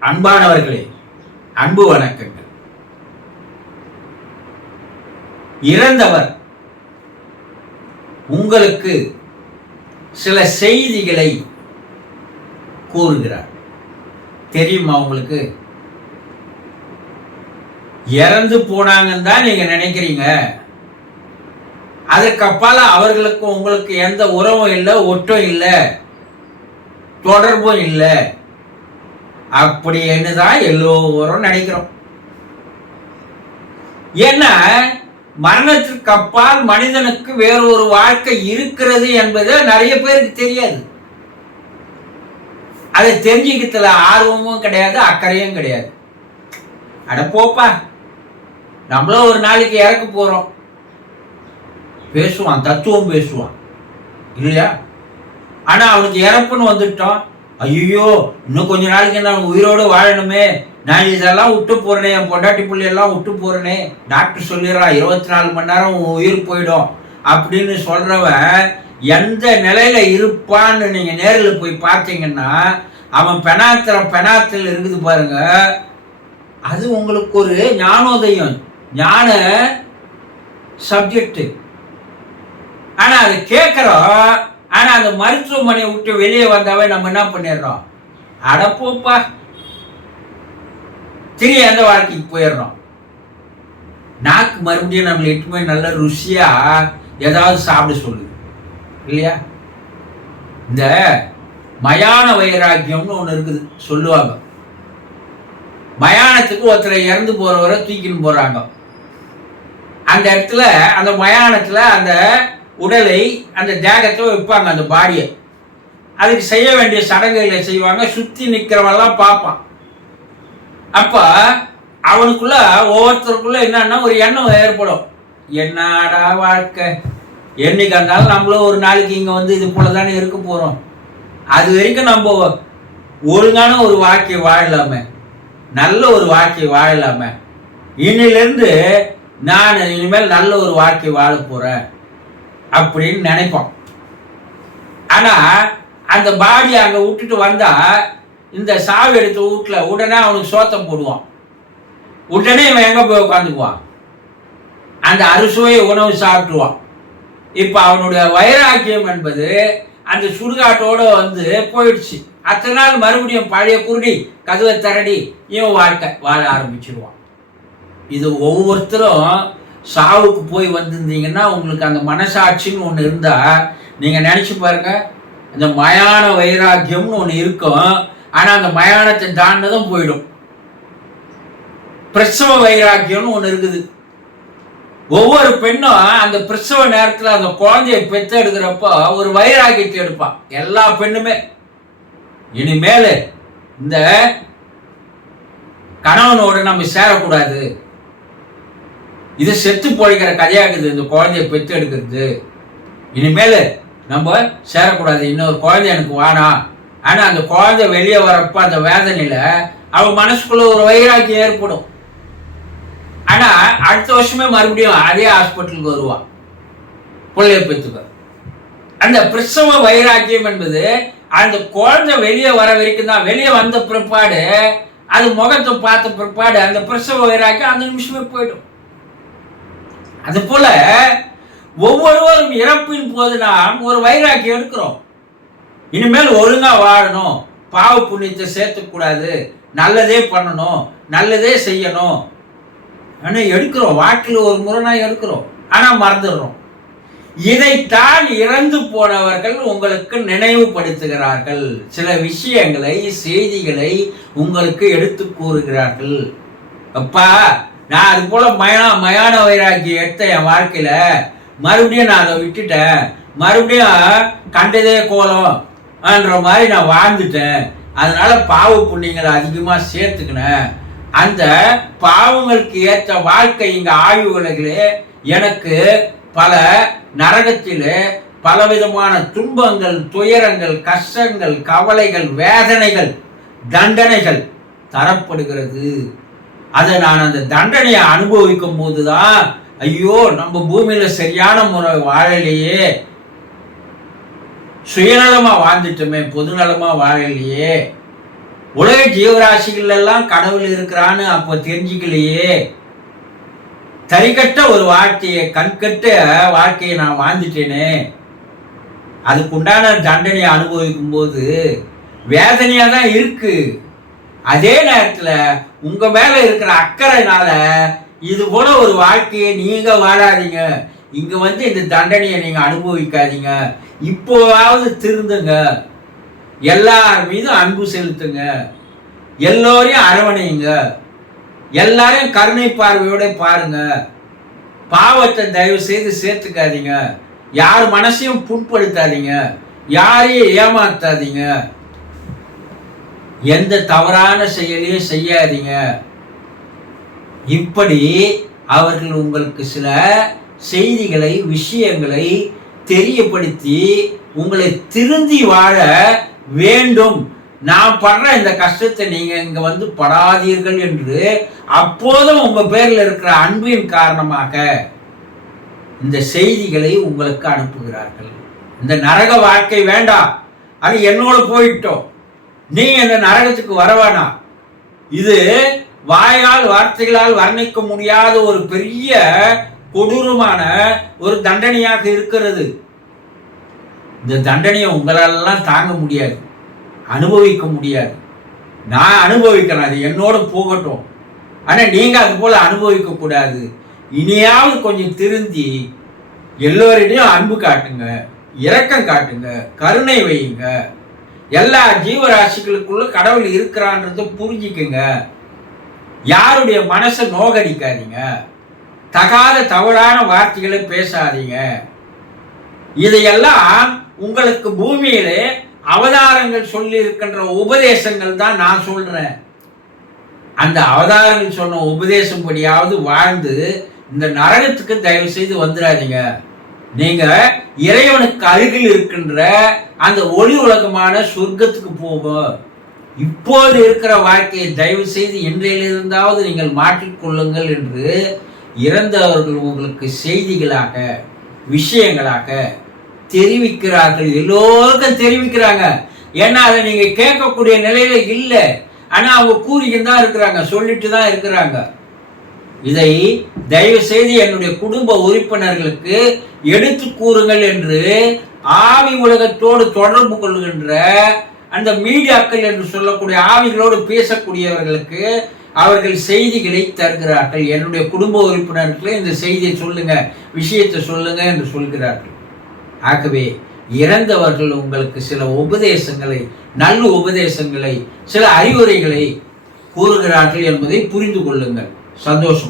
அன்பானவர்களே அன்பு வணக்கங்கள். இறந்தவர் உங்களுக்கு சில செய்திகளை கூறுகிறார். தெரியுமா உங்களுக்கு? இறந்து போனாங்கன்னு தான் நீங்க நினைக்கிறீங்க. அதுக்கப்பால அவர்களுக்கு உங்களுக்கு எந்த உறவும் இல்லை ஒட்டும் இல்லை தொடர்பும் இல்லை. அப்படின்னு தான் எல்லோரும் நினைக்கிறோம். ஏன்னா மரணத்திற்கு அப்பால் மனிதனுக்கு வேற ஒரு வாழ்க்கை இருக்கிறது என்பது நிறைய பேருக்கு தெரியாது. அதை தெரிஞ்சுக்கிறதுல ஆர்வமும் கிடையாது அக்கறையும் கிடையாது. அட போப்பா நம்மளும் ஒரு நாளைக்கு இறக்க போறோம். பேசுவான் தத்துவம் பேசுவான். இல்லையா? ஆனா அவனுக்கு இறப்புன்னு வந்துட்டோம். ஐயோ இன்னும் கொஞ்ச நாளைக்கு நான் உயிரோடு வாழணுமே. நான் இதெல்லாம் விட்டு போறேனே என் பொண்டாட்டி பிள்ளையெல்லாம் விட்டு போறேனே. டாக்டர் சொல்லிடுறான் இருபத்தி நாலு மணி நேரம் உன் உயிர் போயிடும் அப்படின்னு சொல்றவன் எந்த நிலையில இருப்பான்னு நீங்க நேரில் போய் பார்த்தீங்கன்னா அவன் பெனாத்திர பெனாத்தில் இருக்குது பாருங்க. அது உங்களுக்கு ஒரு ஞானோதயம் ஞான சப்ஜெக்ட் ஆனா அதை கேட்குறோம் ஆனா அந்த மருத்துவமனையை விட்டு வெளியே வந்தாவே நம்ம என்ன பண்ணிடுறோம்? அடப்போப்பா திரும்பி அந்த வாழ்க்கைக்கு போயிடுறோம். நாக்கு மறுபடியும் நம்மளை எட்டுமே நல்ல ருசியா ஏதாவது சாப்பிட சொல்லுது. இல்லையா? இந்த மயான வைராக்கியம்னு ஒன்று இருக்குது சொல்லுவாங்க. மயானத்துக்கு ஒருத்தரை இறந்து போகிறவரை தூக்கின்னு போறாங்க. அந்த இடத்துல அந்த மயானத்துல அந்த உடலை அந்த தேகத்தில் வைப்பாங்க அந்த பாடியை. அதுக்கு செய்ய வேண்டிய சடங்குகளை செய்வாங்க சுற்றி நிற்கிறவெல்லாம் பார்ப்பான். அப்போ அவனுக்குள்ள ஒவ்வொருத்தருக்குள்ள என்னன்னா ஒரு எண்ணம் ஏற்படும். என்னடா வாழ்க்கை? என்னைக்கு இருந்தாலும் நம்மளும் ஒரு நாளைக்கு இங்கே வந்து இது போல தானே இருக்க போகிறோம் அது வரைக்கும் நம்ம ஒழுங்கான ஒரு வாழ்க்கை வாழலாமே. நல்ல ஒரு வாழ்க்கை வாழலாமே. இன்னிலிருந்து நான் இனிமேல் நல்ல ஒரு வாழ்க்கை வாழ போகிறேன் அப்படின்னு நினைப்போம் ஆனால் அந்த பாடி அங்கே விட்டுட்டு வந்தால் இந்த சாவு எடுத்த வீட்டில் உடனே அவனுக்கு சோத்தம் போடுவான். உடனே இவன் எங்கே போய் உட்காந்துக்குவான் அந்த அறுசுவை உணவு சாப்பிட்டுவான் இப்போ அவனுடைய வைராக்கியம் என்பது அந்த சுடுகாட்டோட வந்து போயிடுச்சு. அத்தனை நாள் மறுபடியும் பழைய குருடி கதவை திரடி இவன் வாழ்க்கை வாழ ஆரம்பிச்சிருவான். இது ஒவ்வொருத்தரும் சாவுக்கு போய் வந்திருந்தீங்கன்னா உங்களுக்கு அந்த மனசாட்சின்னு ஒன்று இருந்தால் நீங்கள் நினச்சி பாருங்க இந்த மயான வைராக்கியம்னு ஒன்று இருக்கும். ஆனால் அந்த மயானத்தை தாண்டதும் போயிடும். பிரசவ வைராக்கியம்னு ஒன்று இருக்குது. ஒவ்வொரு பெண்ணும் அந்த பிரசவ நேரத்தில் அந்த குழந்தைய பெத்து எடுக்கிறப்போ ஒரு வைராக்கியத்தை எடுப்பான். எல்லா பெண்ணுமே. இனிமேல் இந்த கணவனோட நம்ம சேரக்கூடாது. இது செத்து பொழைக்கிற கதையாகுது இந்த குழந்தைய பெற்று எடுக்கிறது இனிமேல் நம்ம சேரக்கூடாது. இன்னொரு குழந்தை எனக்கு வேணாம் ஆனால் அந்த குழந்தை வெளியே வரப்போ அந்த வேதனையில் அவன் மனசுக்குள்ள ஒரு வைராக்கியம் ஏற்படும். ஆனால் அடுத்த வருஷமே மறுபடியும் அதே ஹாஸ்பிட்டலுக்கு வருவான் பிள்ளைய பெற்றுக்க. அந்த பிரசவ வைராக்கியம் என்பது அந்த குழந்தை வெளியே வர வரைக்கும் தான். வெளியே வந்த பிற்பாடு அது முகத்தை பார்த்த பிற்பாடு அந்த பிரசவ வைராக்கியம் அந்த நிமிஷமே போயிடும். அது போல ஒவ்வொருவரும் இறப்பின் போது நாம் ஒரு வைராக்கியம் எடுக்கிறோம். இனிமேல் ஒழுங்கா வாழணும். பாவ புண்ணியத்தை சேர்த்துக்கூடாது நல்லதே பண்ணணும். நல்லதே செய்யணும். ஆனால் எடுக்கிறோம். வாழ்க்கையில் ஒரு முறை நான் எடுக்கிறோம். ஆனால் மறந்துடுறோம். இதைத்தான் இறந்து போனவர்கள் உங்களுக்கு நினைவுபடுத்துகிறார்கள். சில விஷயங்களை செய்திகளை உங்களுக்கு எடுத்து கூறுகிறார்கள். அப்பா நான் அது போல மயான மயான வைராக்கிய எடுத்த என் வாழ்க்கையில மறுபடியும் நான் அதை விட்டுட்டேன். மறுபடியும் கண்டதே கோலம்ன்ற மாதிரி நான் வாழ்ந்துட்டேன். அதனால பாவ புண்ணியங்களை அதிகமாக சேர்த்துக்கினேன். அந்த பாவங்களுக்கு ஏற்ற வாழ்க்கை இங்க உலகிலே எனக்கு பல நரகத்தில் பலவிதமான துன்பங்கள் துயரங்கள் கஷ்டங்கள் கவலைகள் வேதனைகள் தண்டனைகள் தரப்படுகிறது. அதை நான் அந்த தண்டனையை அனுபவிக்கும் போதுதான் ஐயோ நம்ம பூமியில சரியான முறை வாழலையே. சுயநலமா வாழ்ந்துட்டோமே பொதுநலமாக வாழலையே. உலக ஜீவராசிகளெல்லாம் கடவுள் இருக்கிறான்னு அப்போ தெரிஞ்சுக்கலையே. தரிக்கட்ட ஒரு வாழ்க்கையை கண்கட்ட வாழ்க்கையை நான் வாழ்ந்துட்டேனே. அதுக்குண்டான தண்டனையை அனுபவிக்கும் போது வேதனையாக தான் இருக்கு. அதே நேரத்துல உங்க மேல இருக்கிற அக்கறைனால இது போல ஒரு வாழ்க்கையை நீங்க வாழாதீங்க. இங்க வந்து இந்த தண்டனையை நீங்க அனுபவிக்காதீங்க. இப்போவாவது திருந்துங்க. எல்லார் மீதும் அன்பு செலுத்துங்க. எல்லோரையும் அரவணையுங்க. எல்லாரையும் கருணை பார்வையோட பாருங்க. பாவத்தை தயவு செய்து சேர்த்துக்காதீங்க. யார் மனசையும் புண்படுத்தாதீங்க. யாரையும் ஏமாத்தாதீங்க. எந்த தவறான செயலையும் செய்யாதீங்க. இப்படி அவர்கள் உங்களுக்கு சில செய்திகளை விஷயங்களை தெரியப்படுத்தி உங்களை திருந்தி வாழ வேண்டும். நான் படுற இந்த கஷ்டத்தை நீங்க இங்க வந்து படாதீர்கள் என்று அப்போதும் உங்க பேரில் இருக்கிற அன்பின் காரணமாக இந்த செய்திகளை உங்களுக்கு அனுப்புகிறார்கள். இந்த நரக வாழ்க்கை வேண்டாம். அது என்னோட போயிட்டோம். நீ இந்த நரகத்துக்கு வர வேணாம் இது வாயால் வார்த்தைகளால் வர்ணிக்க முடியாத ஒரு பெரிய கொடூரமான ஒரு தண்டனையாக இருக்கிறது. இந்த தண்டனையை உங்களாலெல்லாம் தாங்க முடியாது. அனுபவிக்க முடியாது. நான் அனுபவிக்கிறேன். அது என்னோட போகட்டும். ஆனால் நீங்கள் அது போல் அனுபவிக்க கூடாது. இனியாவது கொஞ்சம் திருந்தி எல்லோரிடையும் அன்பு காட்டுங்க இரக்கம் காட்டுங்க கருணை வையுங்க. எல்லா ஜீவராசிகளுக்குள்ள கடவுள் இருக்கிறான்றத புரிஞ்சுக்குங்க. யாருடைய மனசை நோகடிக்காதீங்க. தகாத தவறான வார்த்தைகளை பேசாதீங்க. இதையெல்லாம் உங்களுக்கு பூமியிலே அவதாரங்கள் சொல்லி இருக்கின்ற உபதேசங்கள் தான் நான் சொல்றேன். அந்த அவதாரங்கள் சொன்ன உபதேசம் படியாவது வாழ்ந்து இந்த நரகத்துக்கு தயவு செய்து வந்துடாதீங்க. நீங்க இறைவனுக்கு அருகில் இருக்கின்ற அந்த ஒளி உலகமான சொர்க்கத்துக்கு போகும் இப்போது இருக்கிற வாழ்க்கையை தயவு செய்து இன்றையிலிருந்தாவது நீங்கள் மாற்றிக்கொள்ளுங்கள் என்று இறந்தவர்கள் உங்களுக்கு செய்திகளாக விஷயங்களாக தெரிவிக்கிறார்கள். எல்லோருக்கும் தெரிவிக்கிறாங்க. ஏன்னா அதை நீங்கள் கேட்கக்கூடிய நிலையில இல்லை. ஆனால் அவங்க கூறிக்கிட்டு தான் இருக்கிறாங்க சொல்லிட்டு தான் இருக்கிறாங்க. இதை தயவு செய்து என்னுடைய குடும்ப உறுப்பினர்களுக்கு எடுத்து கூறுங்கள் என்று ஆவி உலகத்தோடு தொடர்பு கொள்கின்ற அந்த மீடியாக்கள் என்று சொல்லக்கூடிய ஆவிகளோடு பேசக்கூடியவர்களுக்கு அவர்கள் செய்திகளை தருகிறார்கள். என்னுடைய குடும்ப உறுப்பினர்களுக்கு இந்த செய்தியை சொல்லுங்க விஷயத்தை சொல்லுங்க என்று சொல்கிறார்கள். ஆகவே இறந்தவர்கள் உங்களுக்கு சில உபதேசங்களை நல்ல உபதேசங்களை சில அறிவுரைகளை கூறுகிறார்கள் என்பதை புரிந்து கொள்ளுங்கள். சந்தோஷம்.